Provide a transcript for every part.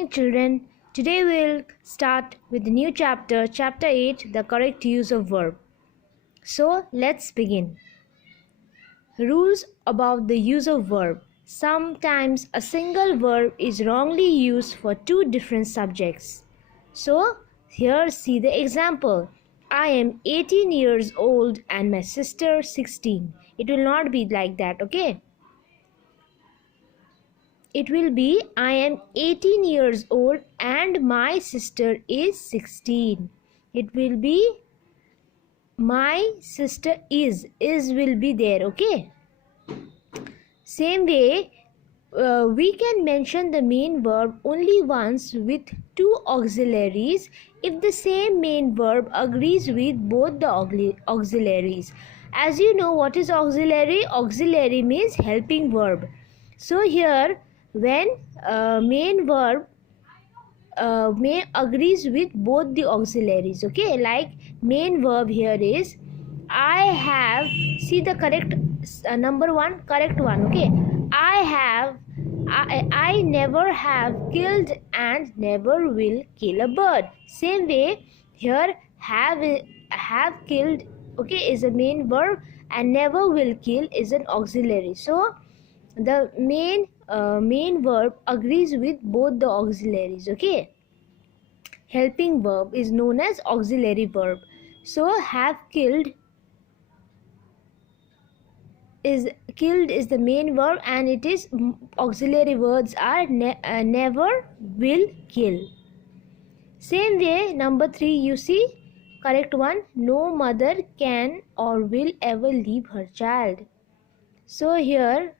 morning, children. Today we'll start with the new chapter, chapter 8, the correct use of verb. So let's begin. Rules about the use of verb. Sometimes a single verb is wrongly used for two different subjects. So here see the example. I am 18 years old and my sister 16. It will not be like that, okay? It will be I am 18 years old and my sister is 16. It will be my sister is will be there, okay? Same way, we can mention the main verb only once with two auxiliaries if the same main verb agrees with both the auxiliaries. As you know, what is auxiliary? Auxiliary means helping verb. So here, when main verb may agrees with both the auxiliaries, okay, like main verb here is I have, see the correct number one, correct one, okay, I never have killed and never will kill a bird. Same way here, have killed, okay, is a main verb and never will kill is an auxiliary. So the main verb agrees with both the auxiliaries, okay. Helping verb is known as auxiliary verb. So have killed is the main verb and it is auxiliary words are never, will, kill. Same way, number 3, you see correct one, no mother can or will ever leave her child. So here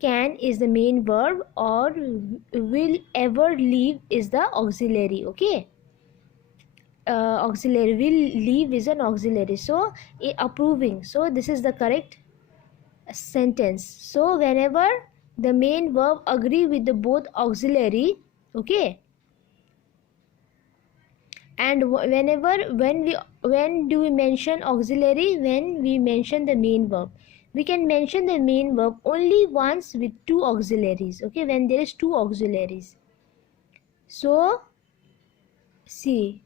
can is the main verb or will ever leave is the auxiliary, okay. Auxiliary, will leave is an auxiliary, so approving. So this is the correct sentence. So whenever the main verb agree with the both auxiliary, okay, and when do we mention auxiliary? When we mention the main verb. We can mention the main verb only once with two auxiliaries, okay, when there is two auxiliaries. So see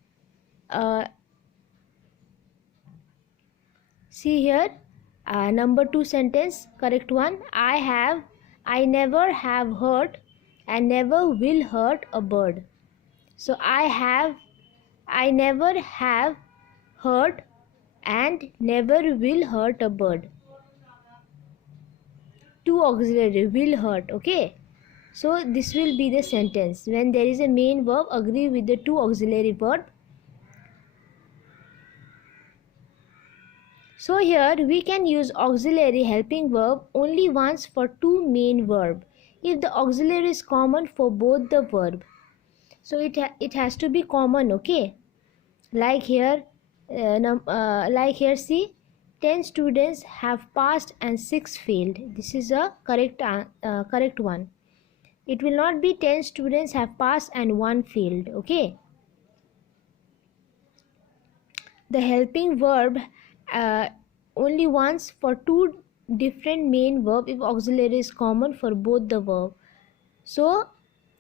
here, number 2 sentence, correct one, I never have hurt and never will hurt a bird. So I never have hurt and never will hurt a bird. Two auxiliary, will, hurt, okay. So this will be the sentence when there is a main verb agree with the two auxiliary verb. So here we can use auxiliary helping verb only once for two main verb if the auxiliary is common for both the verb. So it has to be common, okay. Like here, see, 10 students have passed and 6 failed. This is a correct one. It will not be 10 students have passed and 1 failed, okay. The helping verb only once for two different main verb if auxiliary is common for both the verb. So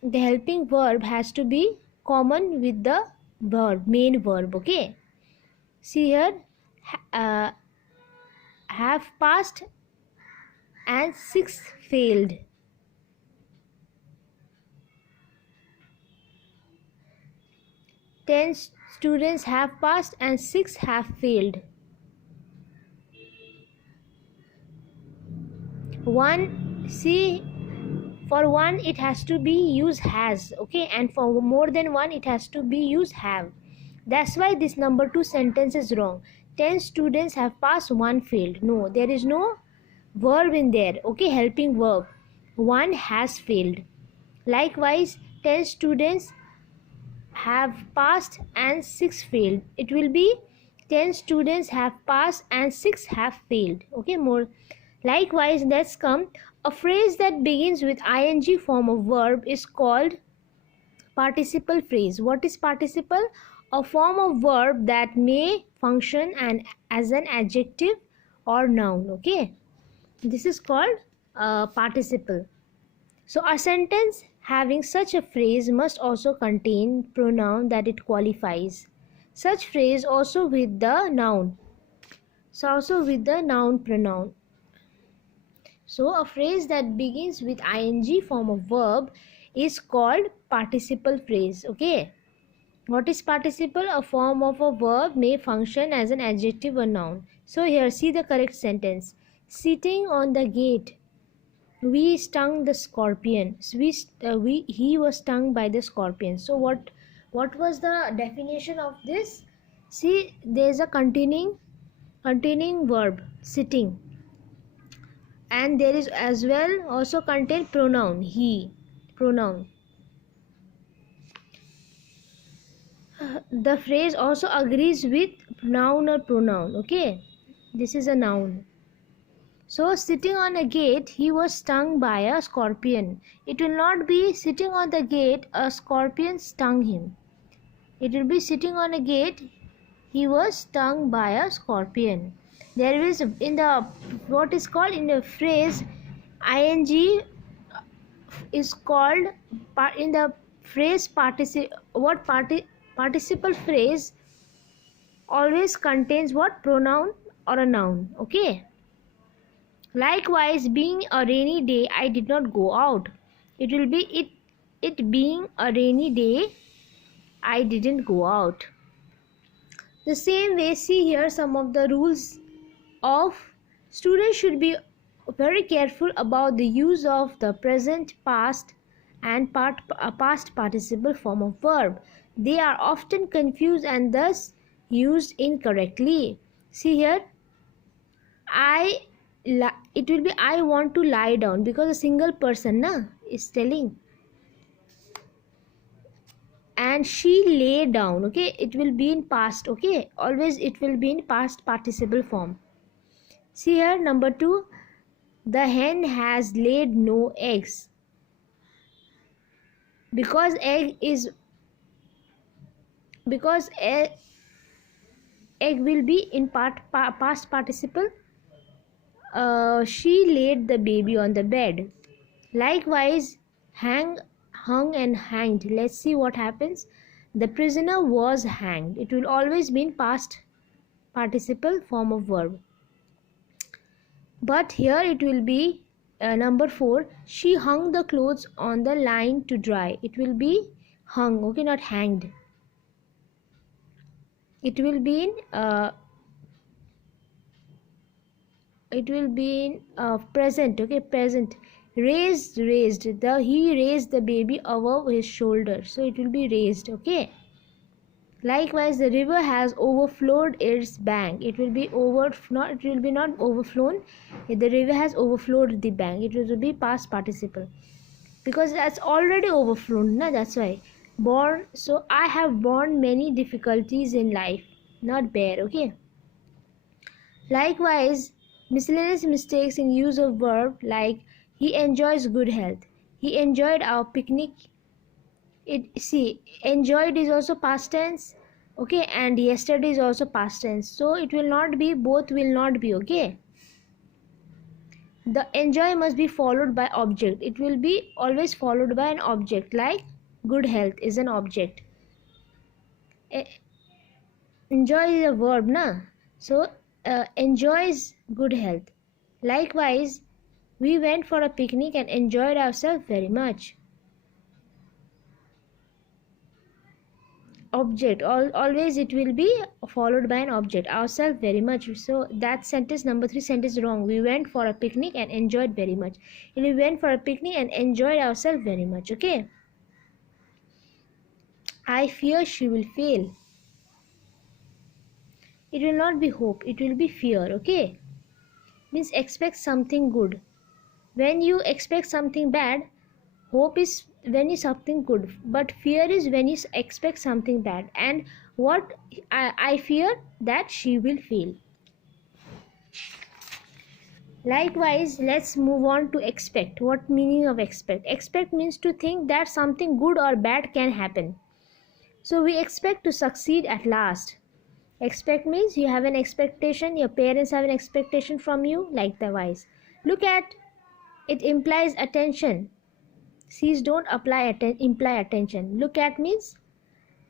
the helping verb has to be common with the verb, main verb, okay. See here, have passed and 6 failed. Ten students have passed and 6 have failed. One, see, for one it has to be use has, okay, and for more than one it has to be use have. That's why this number 2 sentence is wrong. 10 students have passed, 1 failed. No, there is no verb in there, okay, helping verb. 1 has failed. Likewise, 10 students have passed and 6 failed. It will be 10 students have passed and 6 have failed, okay. More likewise, let's come, a phrase that begins with ing form of verb is called participle phrase. What is participle? A form of verb that may function as an adjective or noun, okay. This is called participle. So a sentence having such a phrase must also contain pronoun that it qualifies. Such phrase also with the noun. So also with the noun pronoun. So a phrase that begins with ing form of verb is called participle phrase. Okay. What is participle? A form of a verb may function as an adjective or noun. So here see the correct sentence. Sitting on the gate, we stung the scorpion. He was stung by the scorpion. So what was the definition of this? See, there is a containing verb sitting, and there is as well also contain pronoun he pronoun. The phrase also agrees with noun or pronoun. Okay, this is a noun. So sitting on a gate, he was stung by a scorpion. It will not be sitting on the gate, a scorpion stung him. It will be sitting on a gate, he was stung by a scorpion. There is in the what is called in the phrase ing is called in the phrase participle phrase always contains what pronoun or a noun. Okay. Likewise, being a rainy day, I did not go out. It will be it being a rainy day, I didn't go out. The same way, see here some of the rules of students should be very careful about the use of the present, past and past participle form of verb. They are often confused and thus used incorrectly. See here, it will be I want to lie down because a single person is telling, and she lay down. Okay, it will be in past. Okay, always it will be in past participle form. See here number 2, the hen has laid no eggs. Because egg will be in past participle. She laid the baby on the bed. Likewise, hung and hanged. Let's see what happens. The prisoner was hanged. It will always be in past participle form of verb. But here it will be number 4. She hung the clothes on the line to dry. It will be hung. Okay, not hanged. It will be in present. Okay, present. Raised. He raised the baby over his shoulder. So it will be raised. Okay. Likewise, the river has overflowed its bank. It will be not overflown. The river has overflowed the bank. It will be past participle because that's already overflown. That's why. Born. So I have borne many difficulties in life, not bear. Okay. Likewise, miscellaneous mistakes in use of verb like he enjoys good health. He enjoyed our picnic. Enjoyed is also past tense. Okay, and yesterday is also past tense. So it will not be, both will not be. Okay. The enjoy must be followed by object. It will be always followed by an object, like good health is an object. Enjoy is a verb, so enjoys good health. Likewise, we went for a picnic and enjoyed ourselves very much. Object, always it will be followed by an object. Ourselves very much. So that sentence number 3 sentence wrong. We went for a picnic and enjoyed very much. We went for a picnic and enjoyed ourselves very much. Okay. I fear she will fail. It will not be hope, it will be fear. Okay, means expect something good. When you expect something bad, hope is when is something good, but fear is when you expect something bad. And what I fear that she will fail. Likewise, let's move on to expect. What meaning of expect? Expect means to think that something good or bad can happen. So we expect to succeed at last. Expect means you have an expectation, your parents have an expectation from you, likewise. Look at, it implies attention. C's don't imply attention. Look at means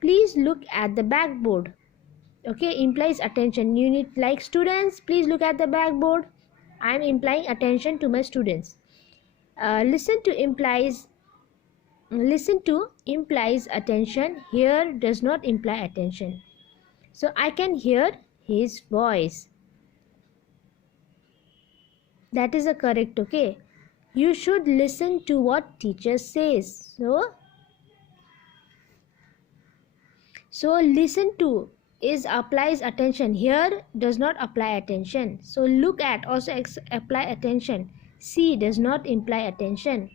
please look at the backboard. Okay, implies attention. You need like students, please look at the backboard. I am implying attention to my students. Listen to implies attention. Hear does not imply attention. So I can hear his voice. That is a correct. Okay, you should listen to what teacher says. So listen to is applies attention. Here does not apply attention. So look at also apply attention. See does not imply attention.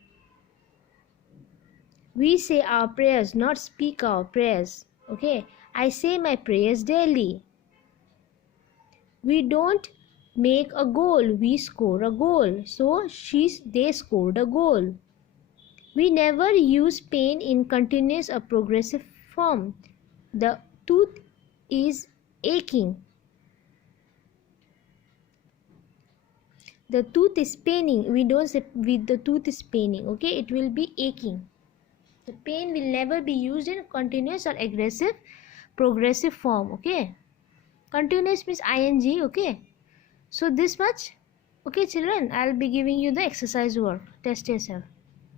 We say our prayers, not speak our prayers. Okay, I say my prayers daily. We don't make a goal, we score a goal. So they scored a goal. We never use pain in continuous or progressive form. The tooth is aching. The tooth is paining. We don't say with the tooth is paining. Okay, it will be aching. The pain will never be used in continuous or aggressive progressive form. Okay, continuous means ing. Okay, so this much. Okay children, I'll be giving you the exercise work. Test yourself.